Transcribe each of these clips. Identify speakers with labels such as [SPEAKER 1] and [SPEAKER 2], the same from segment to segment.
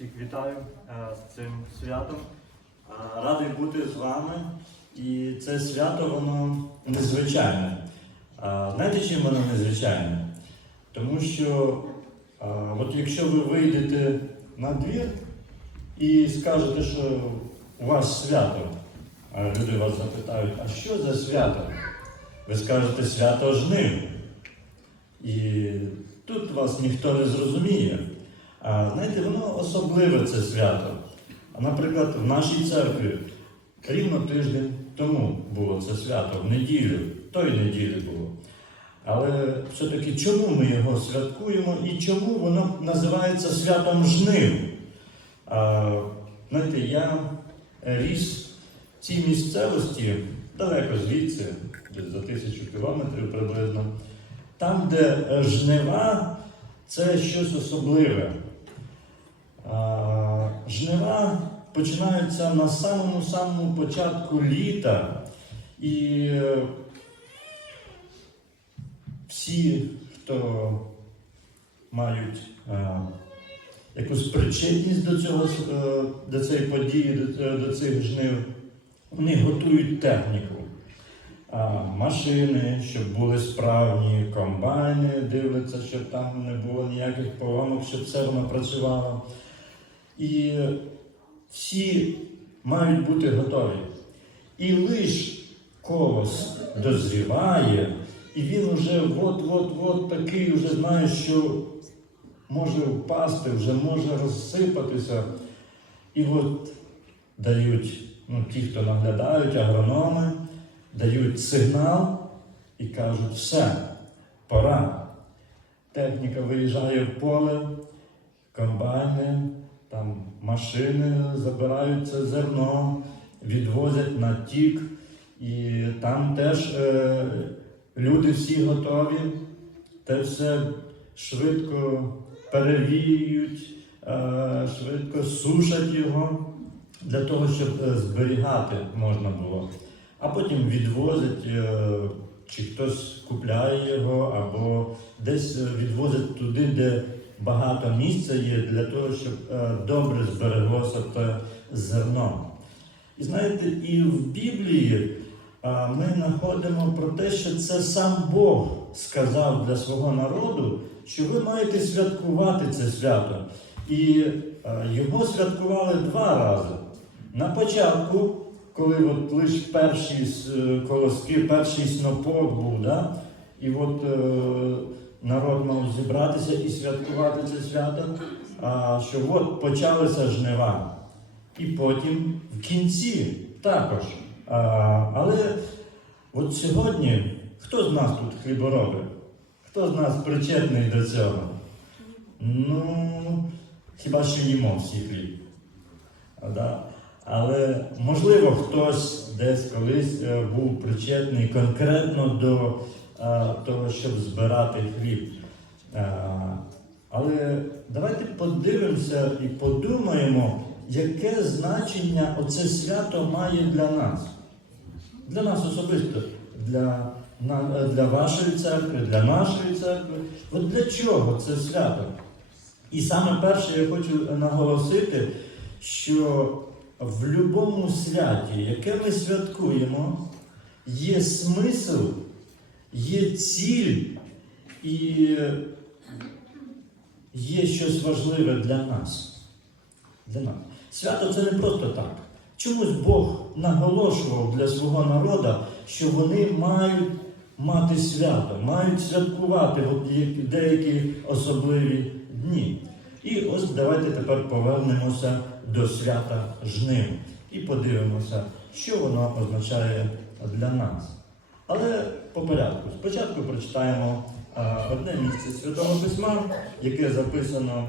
[SPEAKER 1] Всіх вітаю е, з цим святом. Е, Радий бути з вами. І це свято воно незвичайне. Е, Знаєте, чим воно незвичайне? Тому що от якщо ви вийдете на двір і скажете, що у вас свято, люди вас запитають, а що за свято? Ви скажете свято жнив. І тут вас ніхто не зрозуміє. Знаєте, воно особливе це свято. Наприклад, в нашій церкві рівно тиждень тому було це свято, в неділю, той неділі було. Але все-таки чому ми його святкуємо і чому воно називається святом жнив? А, знаєте, я ріс в цій місцевості далеко звідси, десь за тисячу кілометрів приблизно, там, де жнива це щось особливе. Жнива починаються на самому самому початку літа, і е, всі, хто мають е, якусь причетність до, цього, е, до цієї події, до, цих жнив, вони готують техніку. Машини, щоб були справні, комбайни дивляться, щоб там не було ніяких поломок, щоб все воно працювало. І всі мають бути готові. І лиш колос дозріває, і він уже от-от-от такий вже знає, що може впасти, вже може розсипатися. І от дають ну, ті, хто наглядають, агрономи, дають сигнал і кажуть, все, пора. Техніка виїжджає в поле, комбайни, там машини забирають це зерно, відвозять на тік, і там теж е, люди всі готові, те все швидко перевіюють, е, швидко сушать його для того, щоб е, зберігати можна було. А потім відвозять, е, чи хтось купляє його, або десь е, відвозять туди, де багато місця є, для того, щоб е, добре збереглося те зерно. І знаєте, і в Біблії е, ми знаходимо про те, що це сам Бог сказав для свого народу, що ви маєте святкувати це свято. І е, його святкували два рази. На початку, коли от лише перші колоски, перший снопок був, да? і от народ мав зібратися і святкувати це свято, а, що от почалися жнива. І потім в кінці також. А, але от сьогодні хто з нас тут хлібороби? Хто з нас причетний до цього? Ну, хіба що їмо всі хліб. А, Да? Але можливо хтось десь колись е, був причетний конкретно до того, щоб збирати хліб. Е, Але давайте подивимося і подумаємо, яке значення оце свято має для нас. Для нас особисто, для, для вашої церкви, для нашої церкви. От для чого це свято? І саме перше я хочу наголосити, що в будь-якому святі, яке ми святкуємо, є смисл, є ціль і є щось важливе для нас. Для нас. Свято це не просто так. Чомусь Бог наголошував для свого народу, що вони мають мати свято, мають святкувати деякі особливі дні. І ось давайте тепер повернемося до свята жнив і подивимося, що воно означає для нас. Але по порядку. Спочатку прочитаємо одне місце Святого Письма, яке записано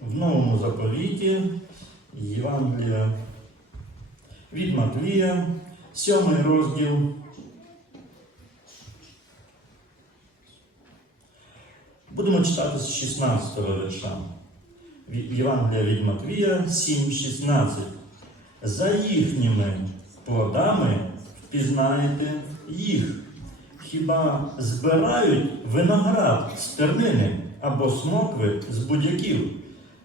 [SPEAKER 1] в Новому заповіті Євангелія від Матвія, сьомий розділ. Будемо читати з 16 вірша. Від- Євангелія від Матвія 7,16. За їхніми плодами впізнаєте їх. Хіба збирають виноград з тернини або смокви з будяків?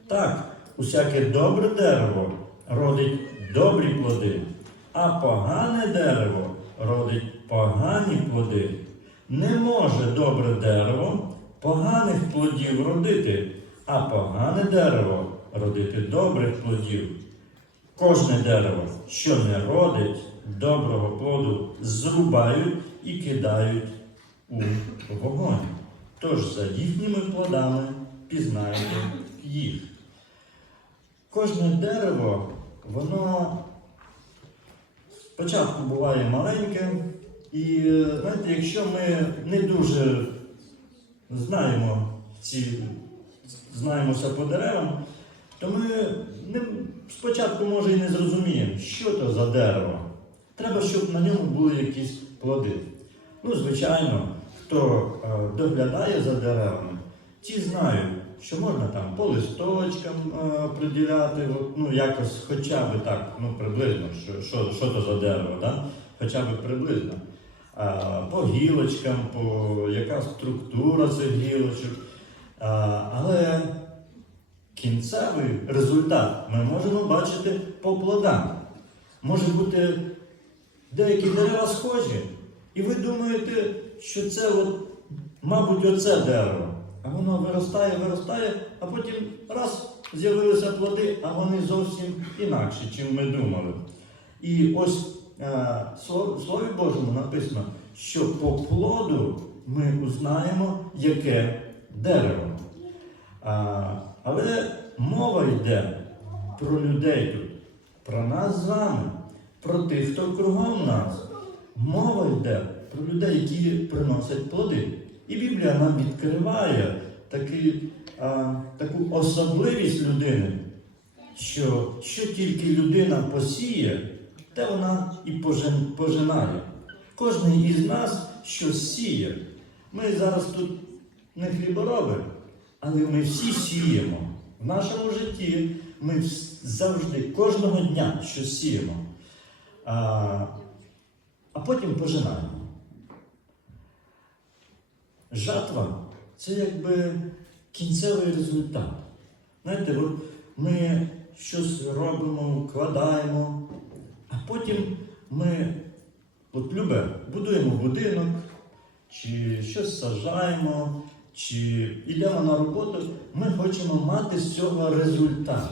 [SPEAKER 1] Так, усяке добре дерево родить добрі плоди, а погане дерево родить погані плоди. Не може добре дерево поганих плодів родити, а погане дерево родити добрих плодів. Кожне дерево, що не родить доброго плоду, зрубають і кидають у вогонь. Тож за їхніми плодами пізнаєте їх. Кожне дерево, воно спочатку буває маленьке, і знаєте, якщо ми не дуже знаємо ці, знаємося по деревам, то ми не, спочатку може і не зрозуміємо, що то за дерево. Треба, щоб на ньому були якісь плоди. Ну, звичайно, хто е, доглядає за деревами, ті знають, що можна там по листочкам е, приділяти, ну якось хоча б так, ну приблизно, що, що, що то за дерево, да? хоча б приблизно. По гілочкам, по яка структура цих гілочок. Але кінцевий результат ми можемо бачити по плодам. Може бути деякі дерева схожі, і ви думаєте, що це, от, мабуть, оце дерево. А воно виростає, виростає, а потім раз з'явилися плоди, а вони зовсім інакші, чим ми думали. І ось е, в Слові Божому написано, що по плоду ми узнаємо, яке дерево. А, але мова йде про людей тут, про нас з вами, про тих, хто кругом нас. Мова йде про людей, які приносять плоди. І Біблія нам відкриває такий, а, таку особливість людини, що що тільки людина посіє, те вона і пожинає. Кожен із нас щось сіє. Ми зараз тут не хлібороби, але ми всі сіємо. В нашому житті ми завжди, кожного дня щось сіємо, а, потім пожинаємо. Жатва це якби кінцевий результат. Знаєте, от ми щось робимо, вкладаємо, а потім ми от любе, будуємо будинок, чи щось сажаємо, чи йдемо на роботу, ми хочемо мати з цього результат.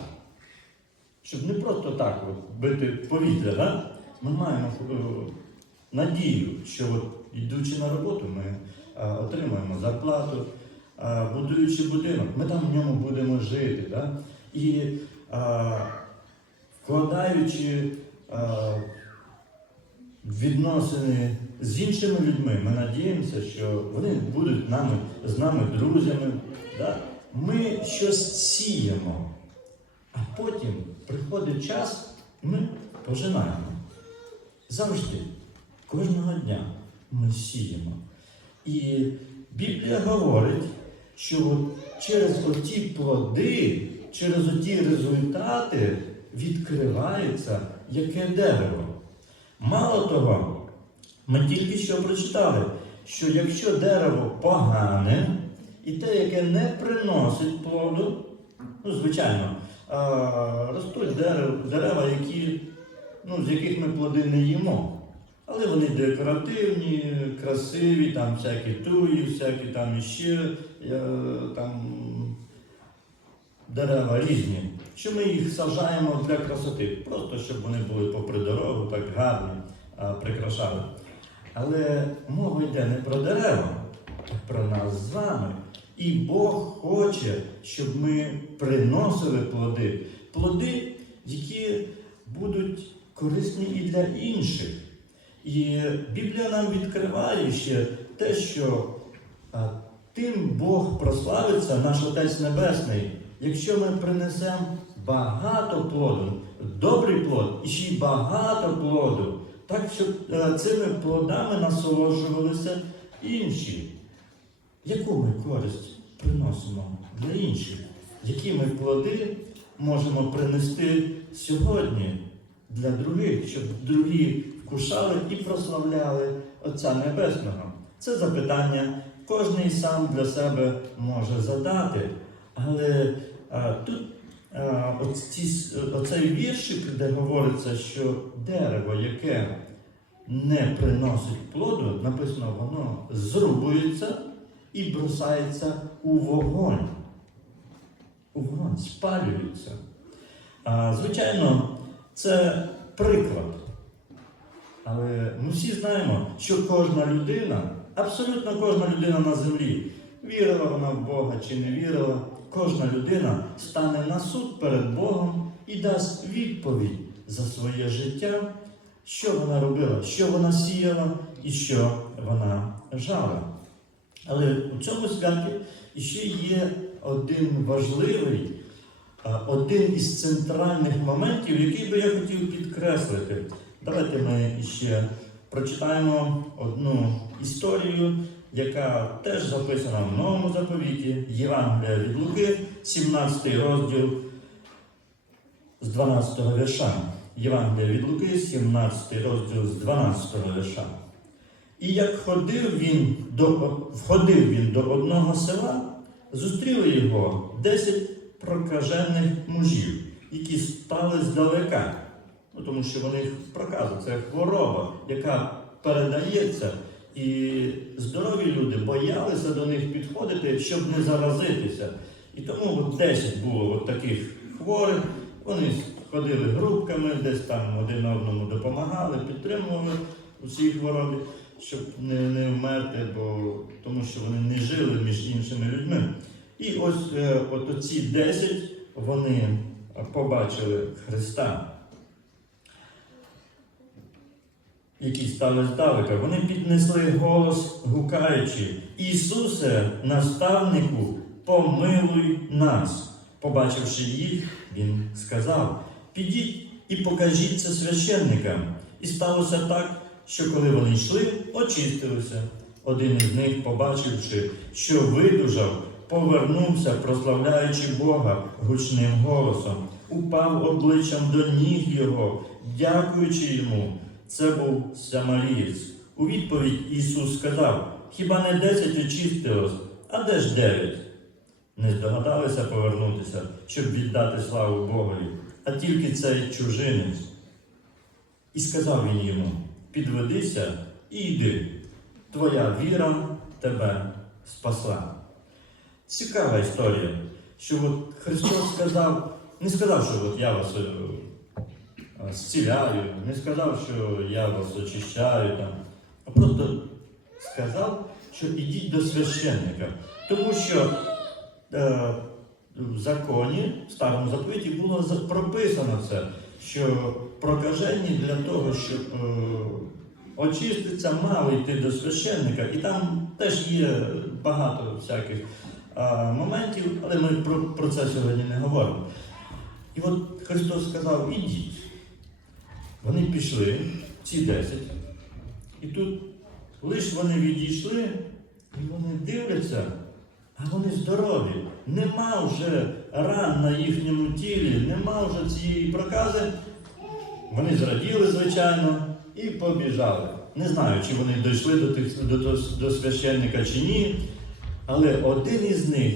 [SPEAKER 1] Щоб не просто так от, бити повітря, да? Ми маємо е, надію, що от, йдучи на роботу, ми е, отримаємо зарплату, е, будуючи будинок, ми там в ньому будемо жити. Да? І е, вкладаючи е, відносини з іншими людьми, ми надіємося, що вони будуть нами, з нами друзями. Да? Ми щось сіємо, а потім приходить час, ми пожинаємо. Завжди, кожного дня ми сіємо. І Біблія говорить, що через оті плоди, через оті результати відкривається яке дерево. Мало того, ми тільки що прочитали, що якщо дерево погане і те, яке не приносить плоду, ну, звичайно, ростуть дерева, які, ну, з яких ми плоди не їмо. Але вони декоративні, красиві, там всякі туї, всякі там іще е, там, дерева різні. Що ми їх саджаємо для красоти, просто щоб вони були попри дорогу, так гарні, а, прикрашали. Але мова йде не про дерева, а про нас з вами. І Бог хоче, щоб ми приносили плоди. Плоди, які будуть корисні і для інших. І Біблія нам відкриває ще те, що тим Бог прославиться, наш Отець Небесний, якщо ми принесемо багато плоду, добрий плод і ще й багато плоду, так щоб е, цими плодами насолоджувалися інші. Яку ми користь приносимо для інших? Які ми плоди можемо принести сьогодні для других, щоб другі вкушали і прославляли Отця Небесного? Це запитання кожен сам для себе може задати. Але а, тут е, оці, оцей віршик, де говориться, що дерево, яке не приносить плоду, написано, воно зрубується і бросається у вогонь. У вогонь спалюється. А, звичайно, це приклад. Але ми всі знаємо, що кожна людина, абсолютно кожна людина на землі, вірила вона в Бога чи не вірила, кожна людина стане на суд перед Богом і дасть відповідь за своє життя, що вона робила, що вона сіяла і що вона жала. Але у цьому святі ще є один важливий, один із центральних моментів, який би я хотів підкреслити. Давайте ми ще прочитаємо одну історію, яка теж записана в новому заповіті Євангелія від Луки, 17 розділ з 12 вірша. Євангелія від Луки, 17 розділ з 12 вірша. І як ходив він до, входив він до одного села, зустріли його десять прокажених мужів, які стали здалека. Ну, тому що вони прокази, це хвороба, яка передається. І здорові люди боялися до них підходити, щоб не заразитися. І тому от 10 було от таких хворих. Вони ходили групками, десь там один одному допомагали, підтримували у цій хворобі, щоб не, не вмерти, бо тому що вони не жили між іншими людьми. І ось е, от оці 10 вони побачили Христа. які стали здалека, вони піднесли голос, гукаючи: Ісусе, наставнику, помилуй нас. Побачивши їх, він сказав: Підіть і покажіть це священникам. І сталося так, що коли вони йшли, очистилися. Один із них, побачивши, що видужав, повернувся, прославляючи Бога гучним голосом, упав обличчям до ніг його, дякуючи йому. Це був Самарієць. У відповідь Ісус сказав: Хіба не десять очистилось, а де ж дев'ять? Не здогадалися повернутися, щоб віддати славу Богові, а тільки цей чужинець. І сказав він йому: Підведися і йди, твоя віра тебе спасла. Цікава історія, що от Христос сказав, не сказав, що от я вас е, е, зціляю, не сказав, що я вас очищаю, а просто сказав, що ідіть до священника. Тому що е, в законі, в старому заповіті було прописано це, що прокажені для того, щоб е, очиститися, мали йти до священника. І там теж є багато всяких моментів, але ми про, про це сьогодні не говоримо. І от Христос сказав, ідіть. Вони пішли, ці десять, і тут лиш вони відійшли, і вони дивляться, а вони здорові. Нема вже ран на їхньому тілі, нема вже цієї прокази. Вони зраділи, звичайно, і побіжали. Не знаю, чи вони дійшли до, тих, до, до, до священника чи ні, але один із них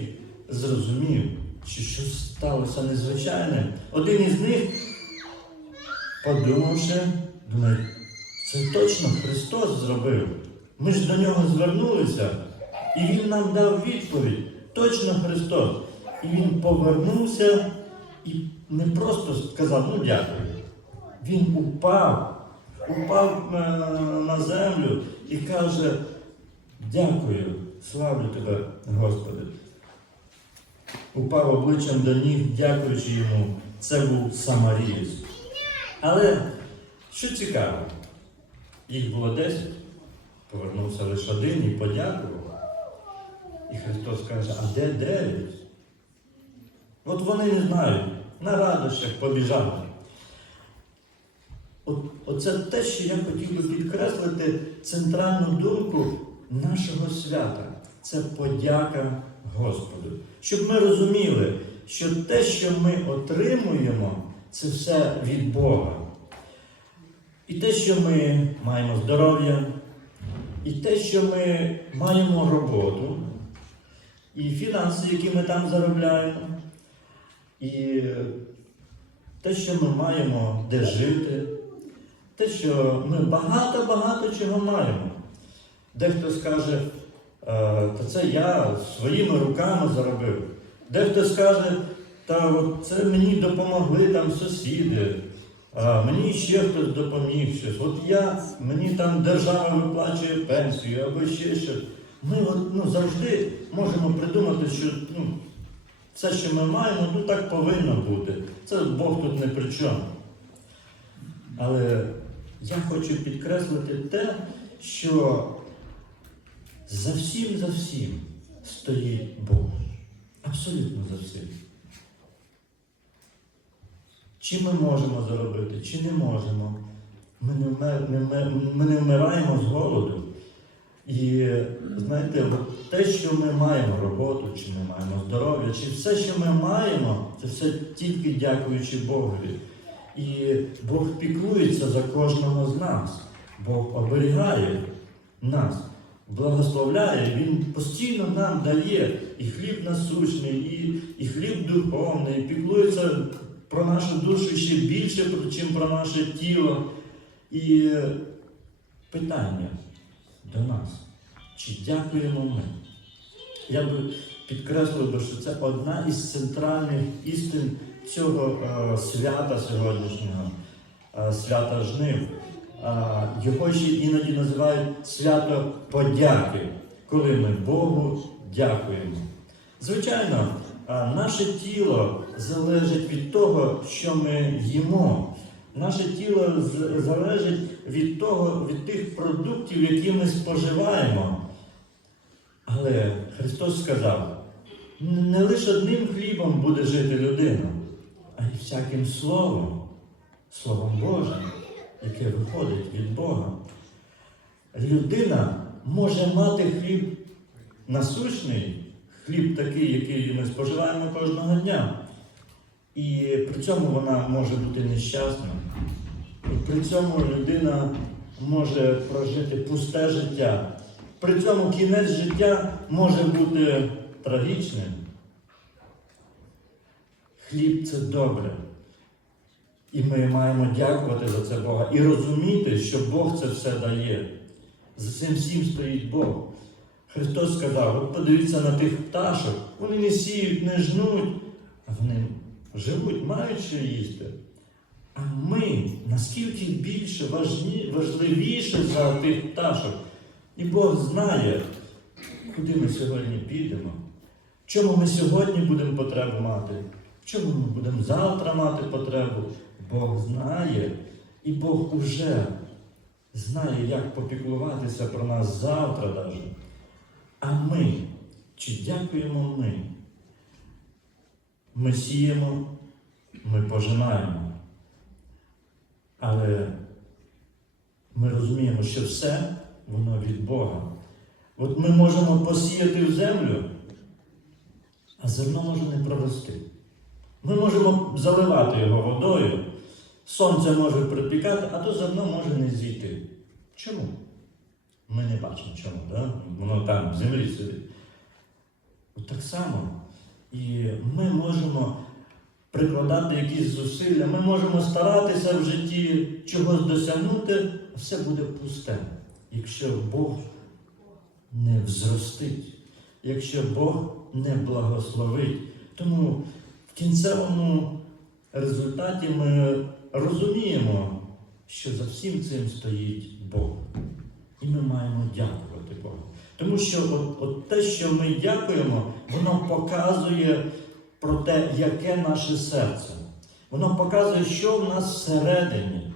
[SPEAKER 1] зрозумів, що щось сталося незвичайне. Один із них, подумавши, думає, це точно Христос зробив. Ми ж до нього звернулися, і Він нам дав відповідь. Точно Христос. І Він повернувся і не просто сказав, ну дякую. Він упав, упав е, на землю і каже, дякую, славлю тебе, Господи. Упав обличчям до ніг, дякуючи йому. Це був Самарієць. Але що цікаво, їх було 10, повернувся лише один і подякував. І Христос каже, а де дев'ять? От вони не знають, на радощах побіжали. От, оце те, що я хотів би підкреслити центральну думку нашого свята. Це подяка Господу. Щоб ми розуміли, що те, що ми отримуємо, це все від Бога. І те, що ми маємо здоров'я, і те, що ми маємо роботу, і фінанси, які ми там заробляємо, І те, що ми маємо де жити, те, що ми багато-багато чого маємо. Дехто скаже, «Е, та це я своїми руками заробив. Дехто скаже, та от це мені допомогли там сусіди, а мені ще хтось допоміг щось. От я, мені там держава виплачує пенсію або ще щось. Ми от, ну, завжди можемо придумати, що ну, все, що ми маємо, ну так повинно бути. Це Бог тут не при чому. Але я хочу підкреслити те, що за всім, за всім стоїть Бог. Абсолютно за всім. Чи ми можемо заробити, чи не можемо. Ми не, вмер, не вмер- ми не вмираємо з голоду. І знаєте, те, що ми маємо роботу, чи ми маємо здоров'я, чи все, що ми маємо, це все тільки дякуючи Богові. І Бог піклується за кожного з нас. Бог оберігає нас, благословляє, Він постійно нам дає і хліб насущний, і, і хліб духовний, піклується про нашу душу ще більше, ніж про наше тіло. І питання до нас. Чи дякуємо ми? Я би підкреслив би, що це одна із центральних істин цього е, свята сьогоднішнього, е, свята жнив. Його ще іноді називають свято подяки, коли ми Богу дякуємо. Звичайно, наше тіло залежить від того, що ми їмо. Наше тіло залежить від того, від тих продуктів, які ми споживаємо. Але Христос сказав, не лише одним хлібом буде жити людина, а й всяким словом, Словом Божим, яке виходить від Бога. Людина може мати хліб насущний, хліб такий, який ми споживаємо кожного дня. І при цьому вона може бути нещасна. При цьому людина може прожити пусте життя. При цьому кінець життя може бути трагічним. Хліб це добре. І ми маємо дякувати за це Бога і розуміти, що Бог це все дає. За цим всім стоїть Бог. Христос сказав: от подивіться на тих пташок, вони не сіють, не жнуть, а вони живуть, мають що їсти. А ми наскільки більше важні, важливіше за тих пташок. І Бог знає, куди ми сьогодні підемо, в чому ми сьогодні будемо потребу мати, в чому ми будемо завтра мати потребу. Бог знає, і Бог уже знає, як попіклуватися про нас завтра навіть. А ми, чи дякуємо ми? Ми сіємо, ми пожинаємо. Але ми розуміємо, що все воно від Бога. От ми можемо посіяти в землю, а зерно може не прорости. Ми можемо заливати його водою, сонце може припікати, а то зерно може не зійти. Чому? Ми не бачимо чому, да? воно там в землі сидить. Так само. І ми можемо прикладати якісь зусилля, ми можемо старатися в житті чогось досягнути, а все буде пусте, якщо Бог не взростить, якщо Бог не благословить. Тому в кінцевому результаті ми розуміємо, що за всім цим стоїть Бог. І ми маємо дякувати Богу. Тому що от, от те, що ми дякуємо, воно показує про те, яке наше серце. Воно показує, що в нас всередині.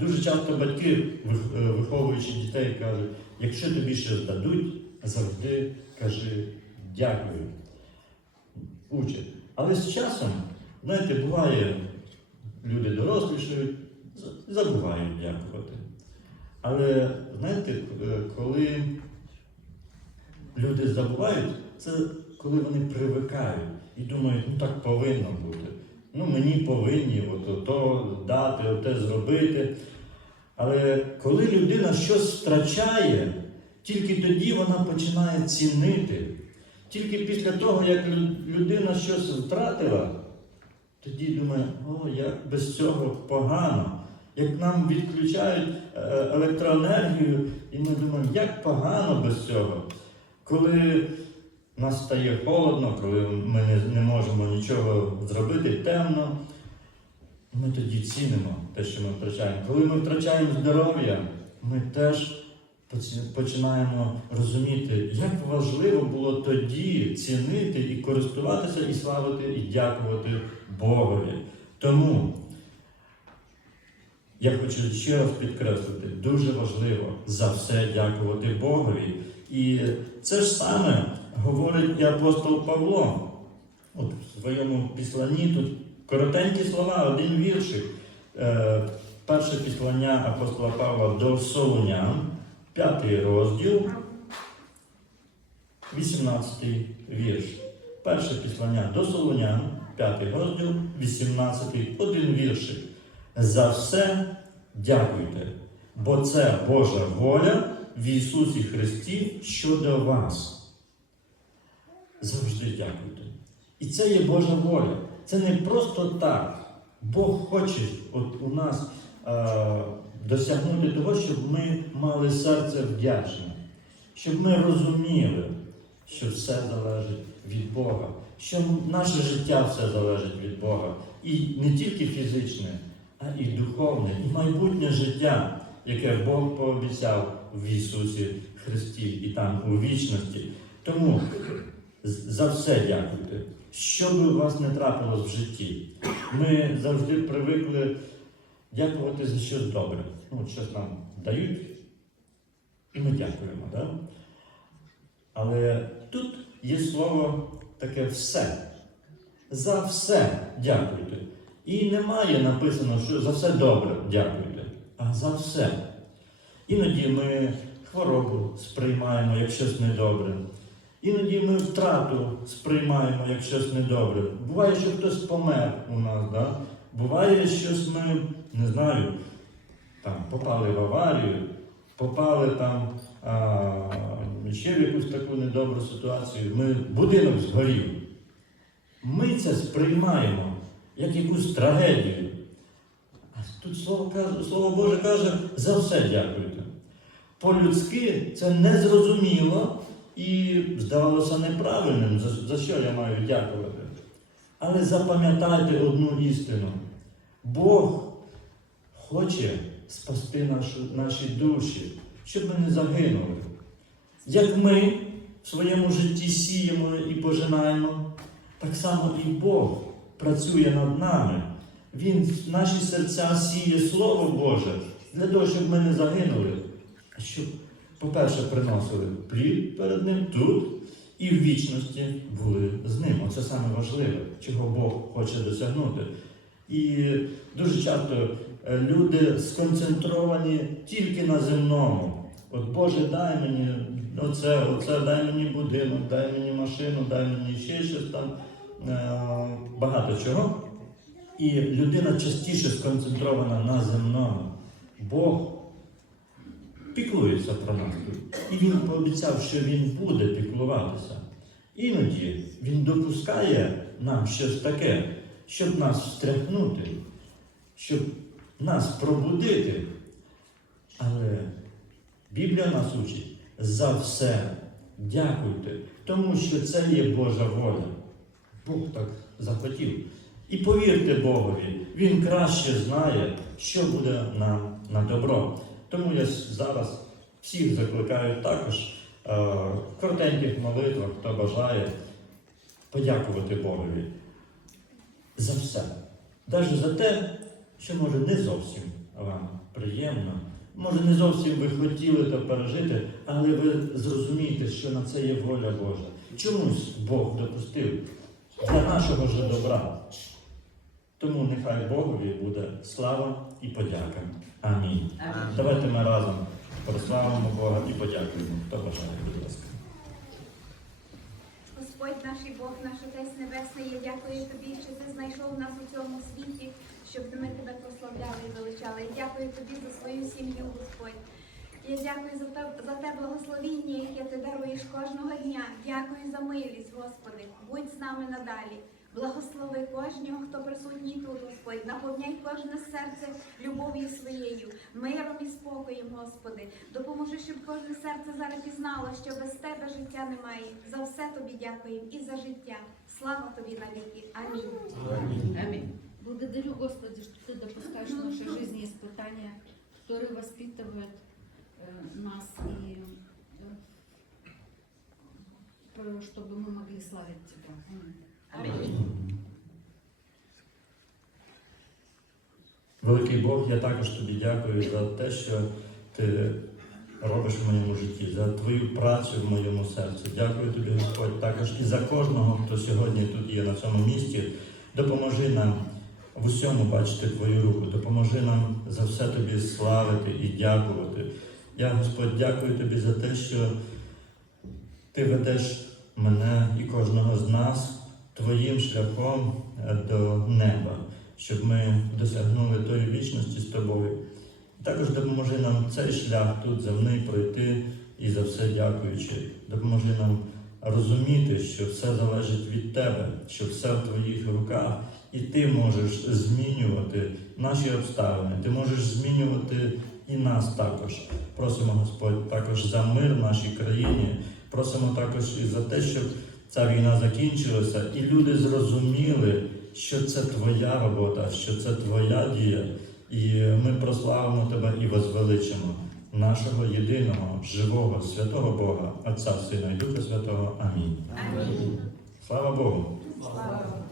[SPEAKER 1] Дуже часто батьки, е, виховуючи дітей, кажуть, якщо тобі щось дадуть, завжди кажи дякую. Учать. Але з часом, знаєте, буває, люди дорослішають, за- забувають дякувати. Але знаєте, е, коли люди забувають, це коли вони привикають і думають, ну так повинно бути. Ну мені повинні от то дати, оте зробити. Але коли людина щось втрачає, тільки тоді вона починає цінити. Тільки після того, як людина щось втратила, тоді думає, о, як без цього погано. Як нам відключають е, електроенергію, і ми думаємо, як погано без цього. Коли нас стає холодно, коли ми не, не можемо нічого зробити, темно, ми тоді цінимо те, що ми втрачаємо. Коли ми втрачаємо здоров'я, ми теж починаємо розуміти, як важливо було тоді цінити і користуватися, і славити, і дякувати Богові. Тому я хочу ще раз підкреслити, дуже важливо за все дякувати Богові. І це ж саме говорить і апостол Павло. От в своєму післанні тут коротенькі слова, один віршик. Е, перше післання апостола Павла до Солунян, п'ятий розділ, 18 вірш. Перше післання до Солунян, п'ятий розділ, 18, один віршик. За все дякуйте, бо це Божа воля в Ісусі Христі щодо вас. Завжди дякуйте. І це є Божа воля. Це не просто так. Бог хоче от у нас е, досягнути того, щоб ми мали серце вдячне, щоб ми розуміли, що все залежить від Бога, що наше життя все залежить від Бога. І не тільки фізичне, а і духовне, і майбутнє життя, яке Бог пообіцяв в Ісусі Христі і там у вічності. Тому за все дякуйте. Що би у вас не трапилось в житті, ми завжди привикли дякувати за щось добре. Ну, щось нам дають, і ми дякуємо. Да? Але тут є слово таке все. За все дякуйте. І немає написано, що за все добре дякуйте, а за все. Іноді ми хворобу сприймаємо як щось недобре. Іноді ми втрату сприймаємо як щось недобре. Буває, що хтось помер у нас, да? буває щось ми, не знаю, там, попали в аварію, попали там а, ще в якусь таку недобру ситуацію. Ми, будинок згорів. Ми це сприймаємо як якусь трагедію. А тут слово, слово Боже каже, за все дякуйте. По-людськи це незрозуміло і здавалося неправильним, за, за що я маю дякувати. Але запам'ятайте одну істину. Бог хоче спасти нашу, наші душі, щоб ми не загинули. Як ми в своєму житті сіємо і пожинаємо, так само і Бог працює над нами. Він в наші серця сіє Слово Боже для того, щоб ми не загинули, а щоб, по-перше, приносили плід перед Ним тут і в вічності були з ним. Оце саме важливе, чого Бог хоче досягнути. І дуже часто люди сконцентровані тільки на земному. От Боже, дай мені оце, оце, дай мені будинок, дай мені машину, дай мені ще щось там е, багато чого. І людина частіше сконцентрована на земному. Бог піклується про нас. І він пообіцяв, що він буде піклуватися. Іноді він допускає нам щось таке, щоб нас встряхнути, щоб нас пробудити. Але Біблія нас учить за все дякуйте, тому що це є Божа воля. Бог так захотів. І повірте Богові, Він краще знає, що буде нам на добро. Тому я зараз всіх закликаю також е, в коротеньких молитвах, хто бажає, подякувати Богові за все. Навіть за те, що може не зовсім вам приємно, може не зовсім ви хотіли то пережити, але ви зрозумієте, що на це є воля Божа. Чомусь Бог допустив для нашого ж добра. Тому нехай Богові буде слава і подяка. Амінь. Давайте ми разом прославимо Бога і подякуємо. Хто бажає, будь ласка.
[SPEAKER 2] Господь наш і Бог, наш Отець Небесний, я дякую тобі, що ти знайшов нас у цьому світі, щоб ми тебе прославляли і величали. Я Дякую тобі за свою сім'ю, Господь. Я дякую за те, за те благословіння, яке ти даруєш кожного дня. Дякую за милість, Господи. Будь з нами надалі. Благослови кожного, хто присутній тут, Господь. Наповняй кожне серце любов'ю своєю, миром і спокоєм, Господи. Допоможи, щоб кожне серце зараз пізнало, що без тебе життя немає. За все тобі дякуємо і за життя. Слава тобі навіки. Амінь.
[SPEAKER 3] Аминь.
[SPEAKER 4] Благодарю, Господи, что Ты допускаешь в нашей жизни испытания, которые воспитывают э, нас и э, про- чтобы мы могли славить Тебя. Аминь.
[SPEAKER 3] Аминь.
[SPEAKER 1] Великий Бог, я також тобі дякую за те, що ти робиш в моєму житті, за твою працю в моєму серці. Дякую тобі, Господь, також і за кожного, хто сьогодні тут є на цьому місці. Допоможи нам в усьому бачити Твою руку, допоможи нам за все тобі славити і дякувати. Я, Господь, дякую тобі за те, що ти ведеш мене і кожного з нас твоїм шляхом е, до неба щоб ми досягнули тої вічності з тобою. Також допоможи нам цей шлях тут земний пройти і за все дякуючи. Допоможи нам розуміти, що все залежить від тебе, що все в твоїх руках, і ти можеш змінювати наші обставини, ти можеш змінювати і нас також. Просимо Господь також за мир в нашій країні. Просимо також і за те, щоб ця війна закінчилася, і люди зрозуміли, що це твоя робота, що це твоя дія, і ми прославимо тебе і возвеличимо нашого єдиного, живого, святого Бога, Отця, Сина і Духа Святого. Амінь.
[SPEAKER 2] Амінь.
[SPEAKER 1] Слава Богу!
[SPEAKER 2] Слава Богу.